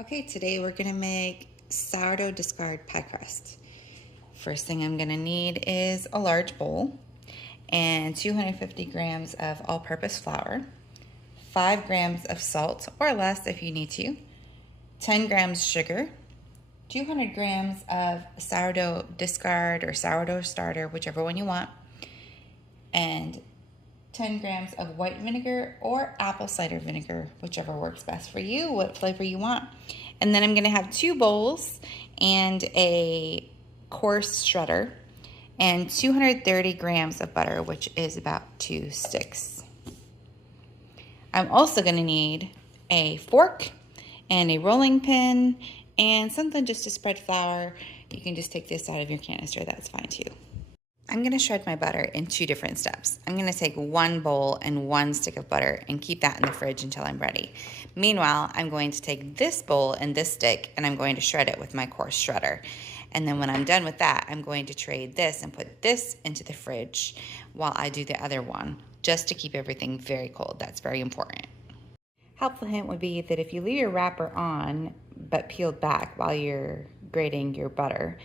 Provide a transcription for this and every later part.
Okay, today we're gonna make sourdough discard pie crust. First thing I'm gonna need is a large bowl and 250 grams of all-purpose flour, 5 grams of salt or less if you need to, 10 grams sugar, 200 grams of sourdough discard or sourdough starter, whichever one you want, and 10 grams of white vinegar or apple cider vinegar, whichever works best for you, what flavor you want. And then I'm gonna have 2 bowls and a coarse shredder and 230 grams of butter, which is about 2 sticks. I'm also gonna need a fork and a rolling pin and something just to spread flour. You can just take this out of your canister, that's fine too. I'm gonna shred my butter in 2 different steps. I'm gonna take 1 bowl and 1 stick of butter and keep that in the fridge until I'm ready. Meanwhile, I'm going to take this bowl and this stick and I'm going to shred it with my coarse shredder. And then when I'm done with that, I'm going to trade this and put this into the fridge while I do the other one, just to keep everything very cold. That's very important. Helpful hint would be that if you leave your wrapper on but peeled back while you're grating your butter,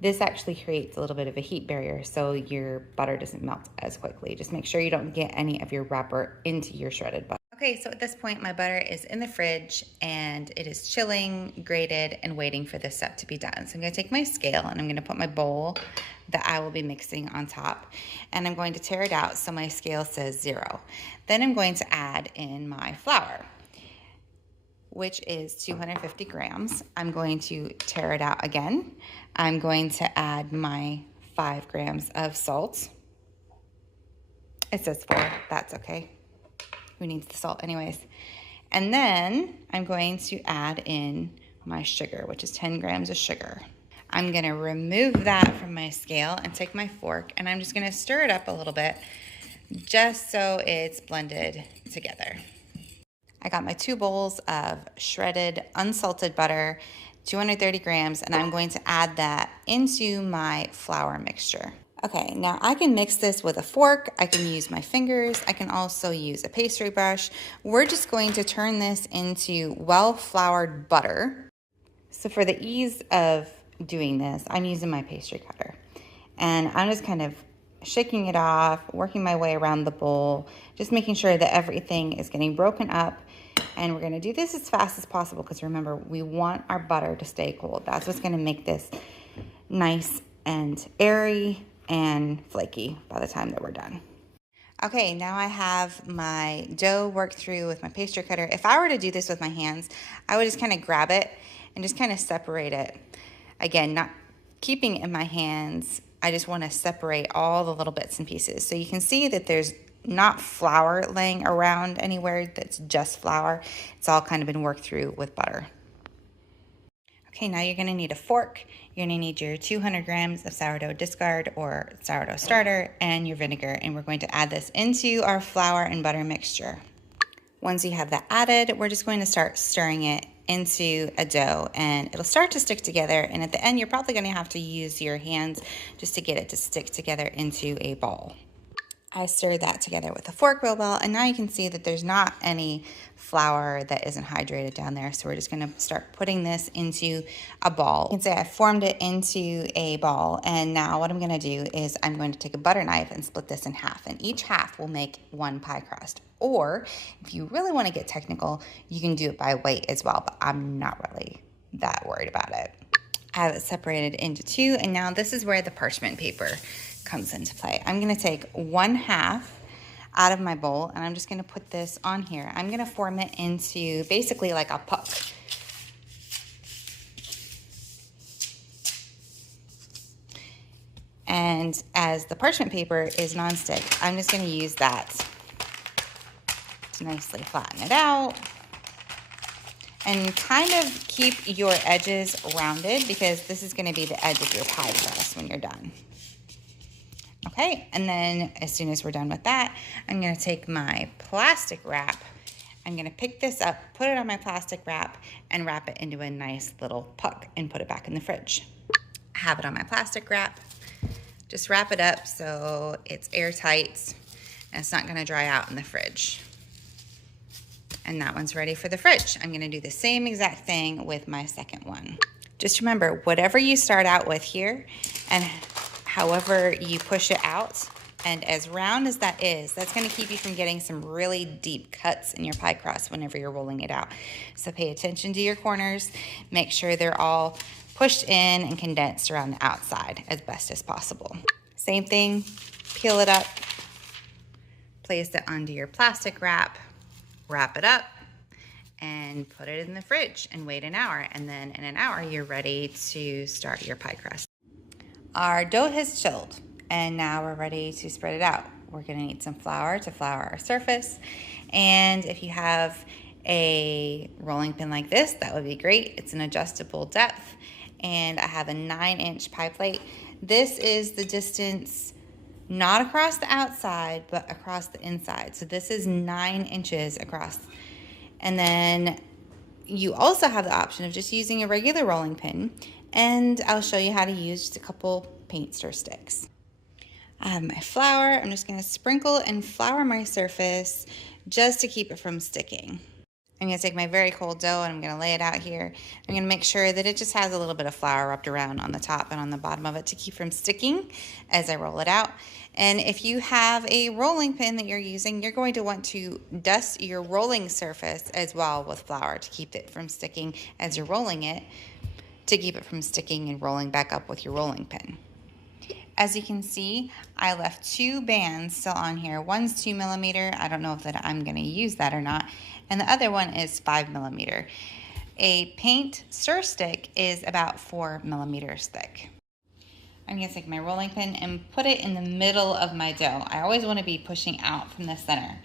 this actually creates a little bit of a heat barrier so your butter doesn't melt as quickly. Just make sure you don't get any of your wrapper into your shredded butter. Okay, so at this point my butter is in the fridge and it is chilling, grated, and waiting for this step to be done. So I'm gonna take my scale and I'm gonna put my bowl that I will be mixing on top, and I'm going to tear it out so my scale says 0. Then I'm going to add in my flour, which is 250 grams. I'm going to tear it out again. I'm going to add my 5 grams of salt. It says 4, that's okay. Who needs the salt anyways? And then I'm going to add in my sugar, which is 10 grams of sugar. I'm gonna remove that from my scale and take my fork and I'm just gonna stir it up a little bit just so it's blended together. I got my 2 bowls of shredded unsalted butter, 230 grams, and I'm going to add that into my flour mixture. Okay, now I can mix this with a fork, I can use my fingers, I can also use a pastry brush. We're just going to turn this into well-floured butter. So for the ease of doing this, I'm using my pastry cutter. And I'm just kind of shaking it off, working my way around the bowl, just making sure that everything is getting broken up. And we're gonna do this as fast as possible because remember, we want our butter to stay cold. That's what's gonna make this nice and airy and flaky by the time that we're done. Okay, now I have my dough worked through with my pastry cutter. If I were to do this with my hands, I would just kind of grab it and just kind of separate it. Again, not keeping it in my hands, I just want to separate all the little bits and pieces. So you can see that there's not flour laying around anywhere, that's just flour. It's all kind of been worked through with butter. Okay, now you're gonna need a fork. You're gonna need your 200 grams of sourdough discard or sourdough starter and your vinegar, and we're going to add this into our flour and butter mixture. Once you have that added, we're just going to start stirring it into a dough and it'll start to stick together, and at the end you're probably going to have to use your hands just to get it to stick together into a ball. I stirred that together with a fork real well, and now you can see that there's not any flour that isn't hydrated down there, so we're just going to start putting this into a ball. You can say I formed it into a ball, and now what I'm going to do is I'm going to take a butter knife and split this in half, and each half will make 1 pie crust. Or if you really want to get technical, you can do it by weight as well, but I'm not really that worried about it. I have it separated into 2, and now this is where the parchment paper comes into play. I'm going to take 1/2 out of my bowl and I'm just going to put this on here. I'm going to form it into basically like a puck. And as the parchment paper is nonstick, I'm just going to use that to nicely flatten it out and kind of keep your edges rounded because this is going to be the edge of your pie crust when you're done. Okay, and then as soon as we're done with that, I'm gonna take my plastic wrap. I'm gonna pick this up, put it on my plastic wrap, and wrap it into a nice little puck and put it back in the fridge. I have it on my plastic wrap. Just wrap it up so it's airtight and it's not gonna dry out in the fridge. And that one's ready for the fridge. I'm gonna do the same exact thing with my second one. Just remember, whatever you start out with here and however you push it out, and as round as that is, that's gonna keep you from getting some really deep cuts in your pie crust whenever you're rolling it out. So pay attention to your corners, make sure they're all pushed in and condensed around the outside as best as possible. Same thing, peel it up, place it onto your plastic wrap it up, and put it in the fridge and wait an hour. And then in an hour, you're ready to start your pie crust. Our dough has chilled, and now we're ready to spread it out. We're gonna need some flour to flour our surface. And if you have a rolling pin like this, that would be great. It's an adjustable depth. And I have a 9-inch pie plate. This is the distance, not across the outside, but across the inside. So this is 9 inches across. And then you also have the option of just using a regular rolling pin, and I'll show you how to use just a couple paint stir sticks. I have my flour. I'm just gonna sprinkle and flour my surface just to keep it from sticking. I'm gonna take my very cold dough and I'm gonna lay it out here. I'm gonna make sure that it just has a little bit of flour wrapped around on the top and on the bottom of it to keep from sticking as I roll it out. And if you have a rolling pin that you're using, you're going to want to dust your rolling surface as well with flour to keep it from sticking as you're rolling it, to keep it from sticking and rolling back up with your rolling pin. As you can see, I left 2 bands still on here. One's 2 millimeter. I don't know if that I'm gonna use that or not. And the other one is 5 millimeter. A paint stir stick is about 4 millimeters thick. I'm gonna take my rolling pin and put it in the middle of my dough. I always wanna be pushing out from the center.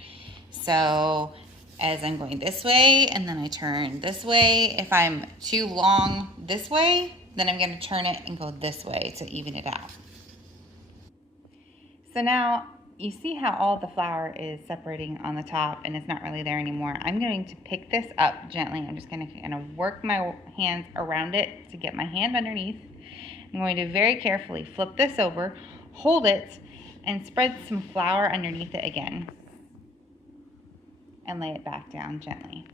So as I'm going this way and then I turn this way, if I'm too long this way, then I'm gonna turn it and go this way to even it out. So now you see how all the flour is separating on the top and it's not really there anymore. I'm going to pick this up gently. I'm just going to kind of work my hands around it to get my hand underneath. I'm going to very carefully flip this over, hold it, and spread some flour underneath it again. And lay it back down gently.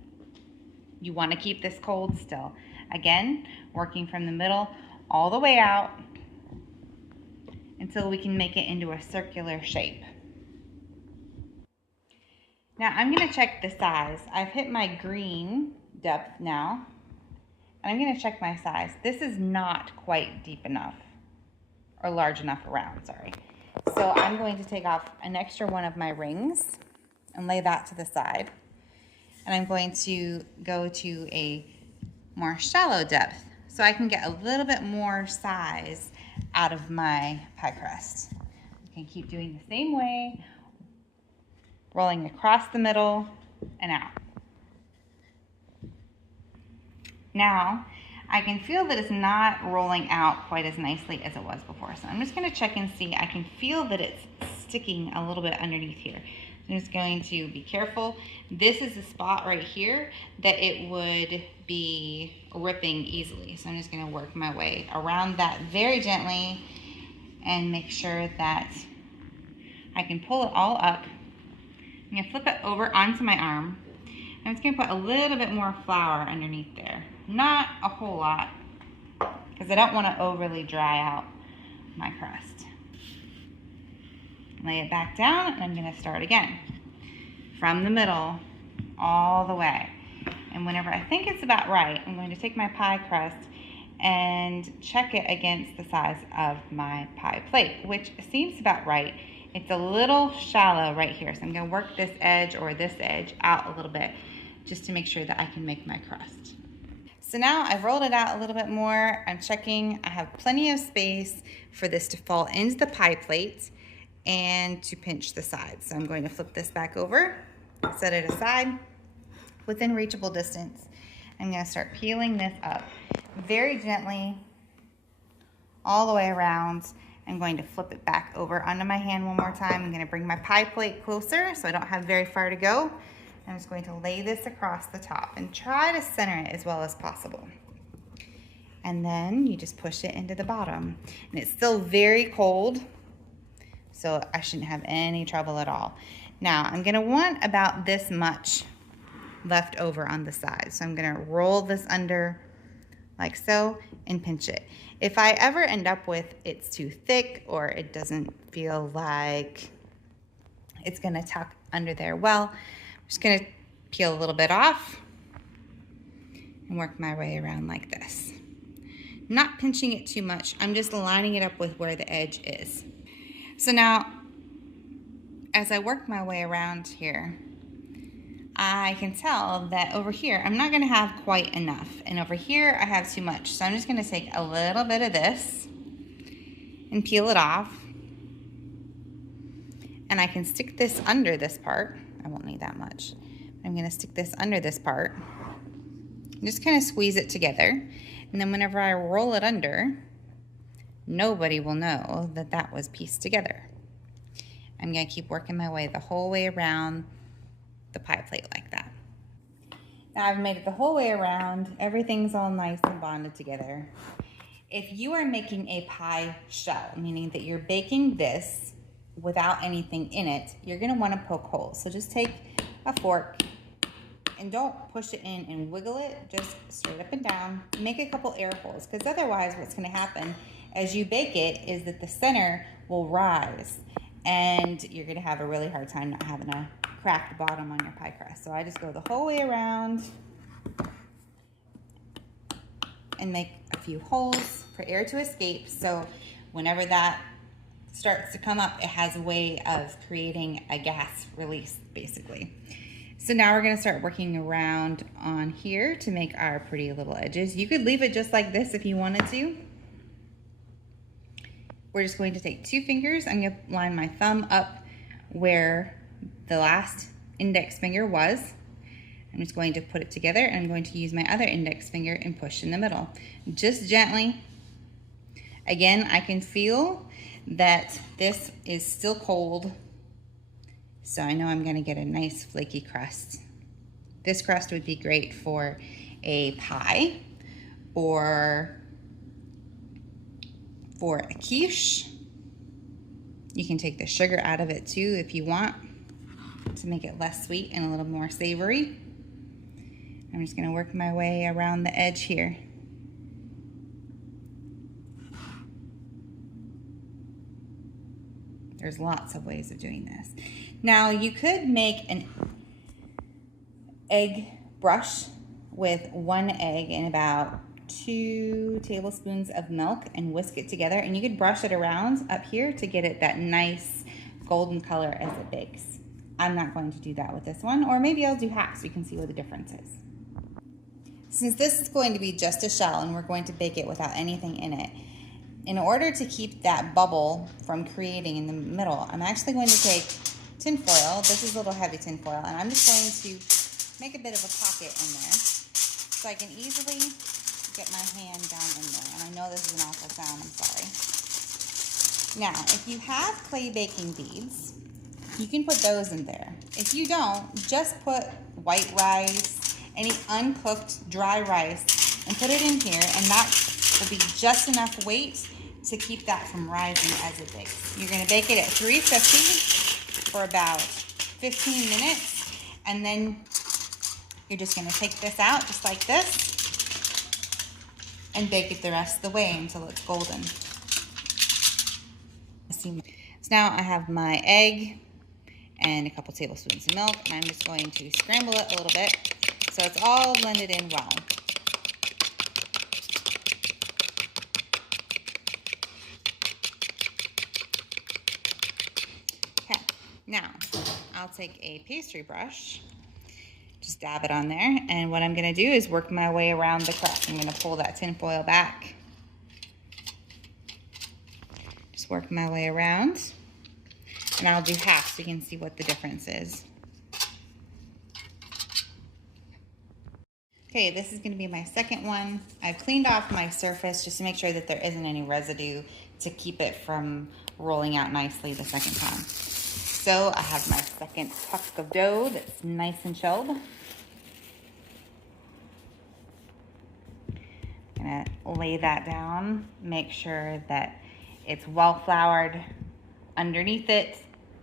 You want to keep this cold still. Again, working from the middle all the way out until we can make it into a circular shape. Now I'm going to check the size. I've hit my green depth now, and I'm going to check my size. This is not quite deep enough, or large enough around, sorry. So I'm going to take off an extra one of my rings and lay that to the side. And I'm going to go to a more shallow depth so I can get a little bit more size out of my pie crust. I can keep doing the same way, rolling across the middle and out. Now, I can feel that it's not rolling out quite as nicely as it was before. So I'm just gonna check and see. I can feel that it's sticking a little bit underneath here. I'm just going to be careful. This is the spot right here that it would be ripping easily. So I'm just gonna work my way around that very gently and make sure that I can pull it all up. I'm gonna flip it over onto my arm. I'm just gonna put a little bit more flour underneath there. Not a whole lot, because I don't wanna overly dry out my crust. Lay it back down, and I'm gonna start again. From the middle, all the way. And whenever I think it's about right, I'm going to take my pie crust and check it against the size of my pie plate, which seems about right. It's a little shallow right here, so I'm gonna work this edge or this edge out a little bit just to make sure that I can make my crust. So now I've rolled it out a little bit more. I'm checking, I have plenty of space for this to fall into the pie plate and to pinch the sides. So I'm going to flip this back over, set it aside within reachable distance. I'm gonna start peeling this up very gently all the way around. I'm going to flip it back over onto my hand one more time. I'm gonna bring my pie plate closer so I don't have very far to go. I'm just going to lay this across the top and try to center it as well as possible. And then you just push it into the bottom. And it's still very cold, so I shouldn't have any trouble at all. Now, I'm gonna want about this much left over on the side. So I'm gonna roll this under like so and pinch it. If I ever end up with it's too thick or it doesn't feel like it's gonna tuck under there well, I'm just gonna peel a little bit off and work my way around like this. Not pinching it too much, I'm just lining it up with where the edge is. So now, as I work my way around here, I can tell that over here, I'm not gonna have quite enough. And over here, I have too much. So I'm just gonna take a little bit of this and peel it off. And I can stick this under this part. I won't need that much. I'm gonna stick this under this part. Just kind of squeeze it together. And then whenever I roll it under, nobody will know that that was pieced together. I'm gonna keep working my way the whole way around the pie plate like that. Now I've made it the whole way around. Everything's all nice and bonded together. If you are making a pie shell, meaning that you're baking this without anything in it, you're gonna wanna poke holes. So just take a fork and don't push it in and wiggle it, just straight up and down. Make a couple air holes, because otherwise what's gonna happen as you bake it is that the center will rise and you're gonna have a really hard time not having a cracked bottom on your pie crust. So I just go the whole way around and make a few holes for air to escape. So whenever that starts to come up, it has a way of creating a gas release, basically. So now we're gonna start working around on here to make our pretty little edges. You could leave it just like this if you wanted to. We're just going to take 2 fingers. I'm gonna line my thumb up where the last index finger was. I'm just going to put it together, and I'm going to use my other index finger and push in the middle. Just gently. Again, I can feel that this is still cold, so I know I'm gonna get a nice flaky crust. This crust would be great for a pie or for a quiche. You can take the sugar out of it too if you want to make it less sweet and a little more savory. I'm just gonna work my way around the edge here. There's lots of ways of doing this. Now you could make an egg brush with 1 egg and about 2 tablespoons of milk and whisk it together, and you could brush it around up here to get it that nice golden color as it bakes. I'm not going to do that with this one, or maybe I'll do half so you can see what the difference is. Since this is going to be just a shell and we're going to bake it without anything in it, in order to keep that bubble from creating in the middle, I'm actually going to take tin foil. This is a little heavy tin foil, and I'm just going to make a bit of a pocket in there so I can easily get my hand down in there. And I know this is an awful sound, I'm sorry. Now, if you have clay baking beads, you can put those in there. If you don't, just put white rice, any uncooked dry rice, and put it in here, and that will be just enough weight to keep that from rising as it bakes. You're gonna bake it at 350 for about 15 minutes, and then you're just gonna take this out just like this and bake it the rest of the way until it's golden. So now I have my egg and a couple tablespoons of milk, and I'm just going to scramble it a little bit so it's all blended in well. Okay, now I'll take a pastry brush, just dab it on there, and what I'm gonna do is work my way around the crust. I'm gonna pull that tin foil back. Just work my way around, and I'll do half so you can see what the difference is. Okay, this is gonna be my second one. I've cleaned off my surface just to make sure that there isn't any residue to keep it from rolling out nicely the second time. So I have my second husk of dough that's nice and chilled. I'm gonna lay that down, make sure that it's well floured underneath it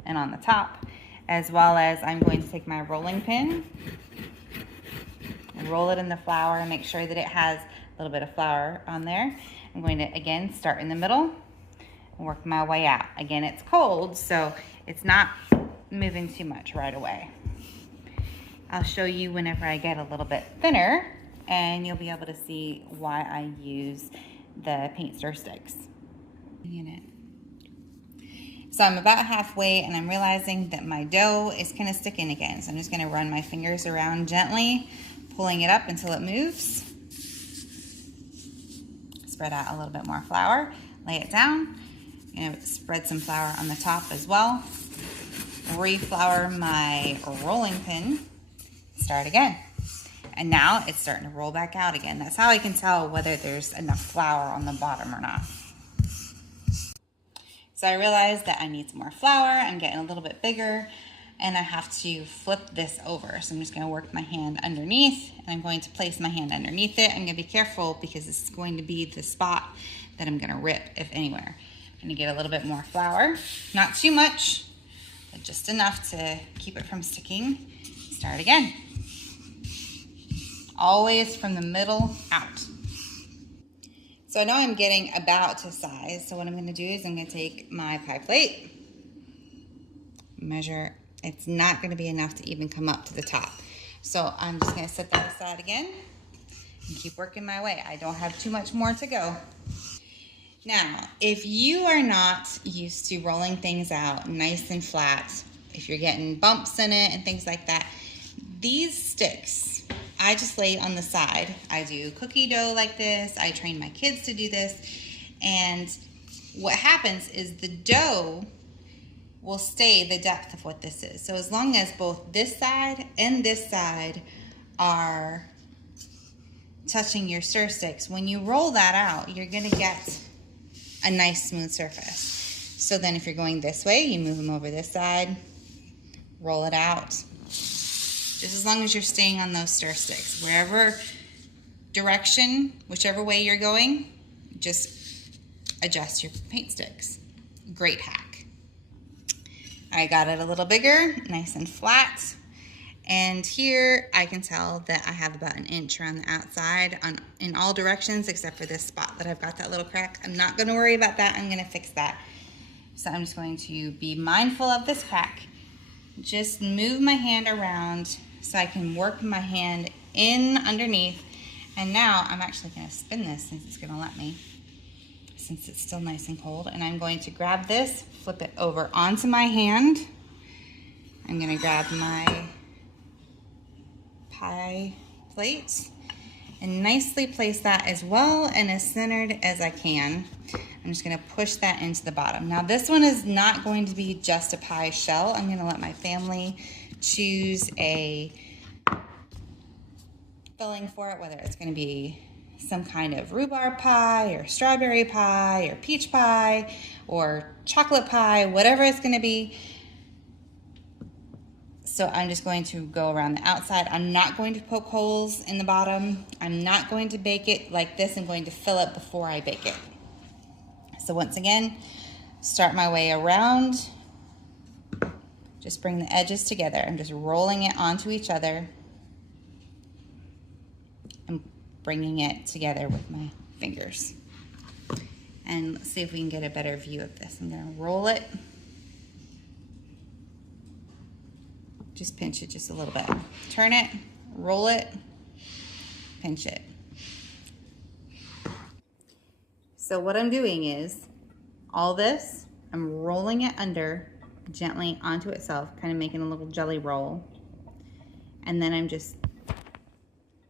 and on the top, as well as I'm going to take my rolling pin roll it in the flour and make sure that it has a little bit of flour on there. I'm going to, again, start in the middle and work my way out. Again, it's cold, so it's not moving too much right away. I'll show you whenever I get a little bit thinner, and you'll be able to see why I use the paint stir sticks. So I'm about halfway, and I'm realizing that my dough is kind of sticking again. So I'm just going to run my fingers around gently, pulling it up until it moves. Spread out a little bit more flour, lay it down, spread some flour on the top as well. Reflour my rolling pin, start again. And now it's starting to roll back out again. That's how I can tell whether there's enough flour on the bottom or not. So I realized that I need some more flour. I'm getting a little bit bigger, and I have to flip this over. So I'm just going to work my hand underneath, and I'm going to place my hand underneath it. I'm going to be careful because this is going to be the spot that I'm going to rip, if anywhere. I'm going to get a little bit more flour, not too much, but just enough to keep it from sticking. Start again. Always from the middle out. So I know I'm getting about to size. So what I'm going to do is I'm going to take my pie plate, measure. It's not going to be enough to even come up to the top. So I'm just going to set that aside again and keep working my way. I don't have too much more to go. Now, if you are not used to rolling things out nice and flat, if you're getting bumps in it and things like that, these sticks, I just lay on the side. I do cookie dough like this. I train my kids to do this. And what happens is the dough will stay the depth of what this is. So as long as both this side and this side are touching your stir sticks, when you roll that out, you're gonna get a nice smooth surface. So then if you're going this way, you move them over this side, roll it out. Just as long as you're staying on those stir sticks. Wherever direction, whichever way you're going, just adjust your paint sticks. Great hack. I got it a little bigger, nice and flat. And here I can tell that I have about 1 inch around the outside in all directions except for this spot that I've got that little crack. I'm not going to worry about that. I'm going to fix that. So I'm just going to be mindful of this crack. Just move my hand around so I can work my hand in underneath. And now I'm actually going to spin this since it's going to let me, since it's still nice and cold. And I'm going to grab this, flip it over onto my hand. I'm going to grab my pie plate and nicely place that as well and as centered as I can. I'm just going to push that into the bottom. Now this one is not going to be just a pie shell. I'm going to let my family choose a filling for it, whether it's going to be some kind of rhubarb pie or strawberry pie or peach pie or chocolate pie, whatever it's going to be. So I'm just going to go around the outside. I'm not going to poke holes in the bottom. I'm not going to bake it like this. I'm going to fill it before I bake it. So once again, start my way around. Just bring the edges together. I'm just rolling it onto each other and bringing it together with my fingers. And let's see if we can get a better view of this. I'm going to roll it. Just pinch it just a little bit. Turn it, roll it, pinch it. So what I'm doing is all this, I'm rolling it under gently onto itself, kind of making a little jelly roll. And then I'm just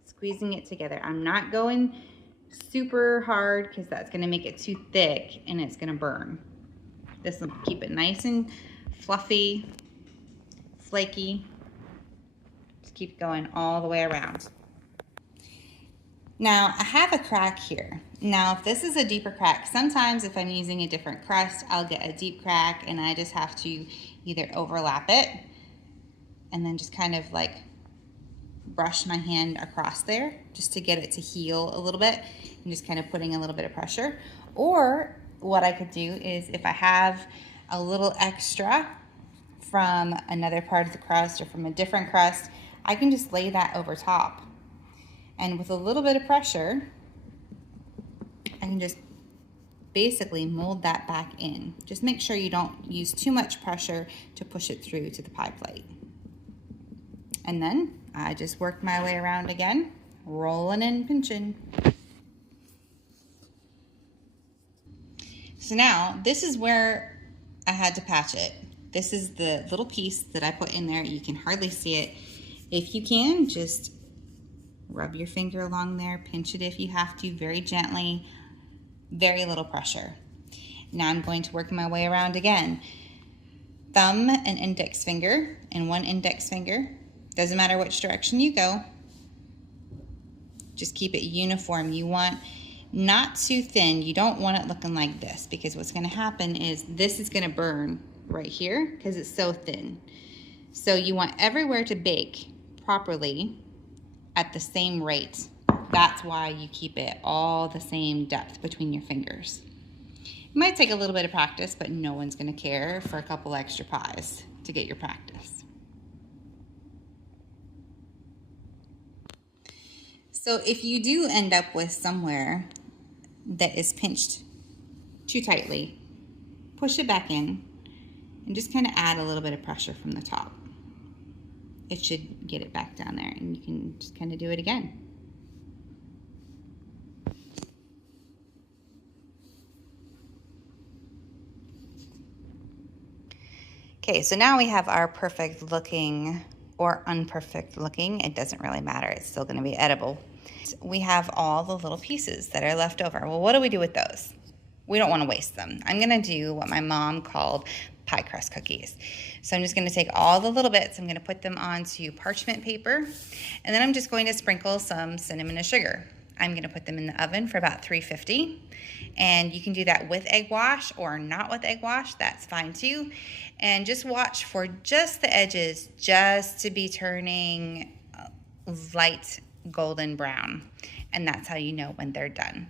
squeezing it together. I'm not going super hard because that's going to make it too thick and it's going to burn. This will keep it nice and fluffy, flaky. Just keep going all the way around. Now I have a crack here. Now if this is a deeper crack, sometimes if I'm using a different crust, I'll get a deep crack and I just have to either overlap it and then just kind of like brush my hand across there just to get it to heal a little bit and just kind of putting a little bit of pressure. Or what I could do is if I have a little extra from another part of the crust or from a different crust, I can just lay that over top And with a little bit of pressure, I can just basically mold that back in. Just make sure you don't use too much pressure to push it through to the pie plate. And then I just work my way around again, rolling and pinching. So now this is where I had to patch it. This is the little piece that I put in there. You can hardly see it. If you can, just rub your finger along there, pinch it if you have to, very gently, very little pressure. Now I'm going to work my way around again. Thumb and index finger and one index finger. Doesn't matter which direction you go. Just keep it uniform. You want not too thin. You don't want it looking like this, because what's going to happen is this is going to burn right here because it's so thin. So you want everywhere to bake properly at the same rate. That's why you keep it all the same depth between your fingers. It might take a little bit of practice, but no one's going to care for a couple extra pies to get your practice. So if you do end up with somewhere that is pinched too tightly, push it back in and just kind of add a little bit of pressure from the top. It should get it back down there, and you can just kind of do it again. Okay, so now we have our perfect looking or unperfect looking. It doesn't really matter. It's still going to be edible. We have all the little pieces that are left over. Well, what do we do with those? We don't want to waste them. I'm going to do what my mom called pie crust cookies. So I'm just going to take all the little bits, I'm going to put them onto parchment paper, and then I'm just going to sprinkle some cinnamon and sugar. I'm going to put them in the oven for about 350, and you can do that with egg wash or not with egg wash. That's fine too. And just watch for just the edges just to be turning light golden brown, and that's how you know when they're done.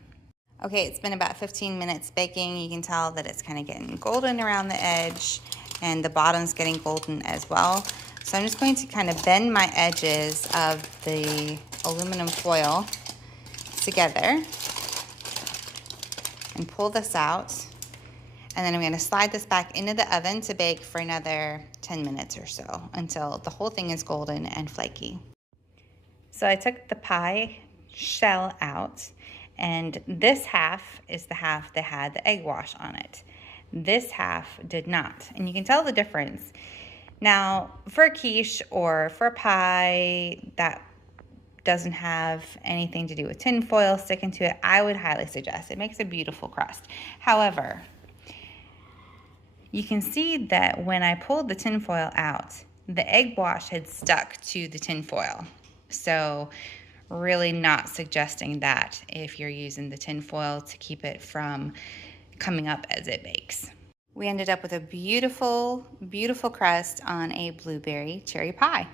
Okay, it's been about 15 minutes baking. You can tell that it's kind of getting golden around the edge, and the bottom's getting golden as well. So I'm just going to kind of bend my edges of the aluminum foil together and pull this out. And then I'm going to slide this back into the oven to bake for another 10 minutes or so until the whole thing is golden and flaky. So I took the pie shell out, and this half is the half that had the egg wash on it. This half did not, and you can tell the difference. Now, for a quiche or for a pie that doesn't have anything to do with tin foil sticking to it, I would highly suggest. It makes a beautiful crust. However, you can see that when I pulled the tin foil out, the egg wash had stuck to the tin foil. So really not suggesting that if you're using the tin foil to keep it from coming up as it bakes. We ended up with a beautiful, beautiful crust on a blueberry cherry pie.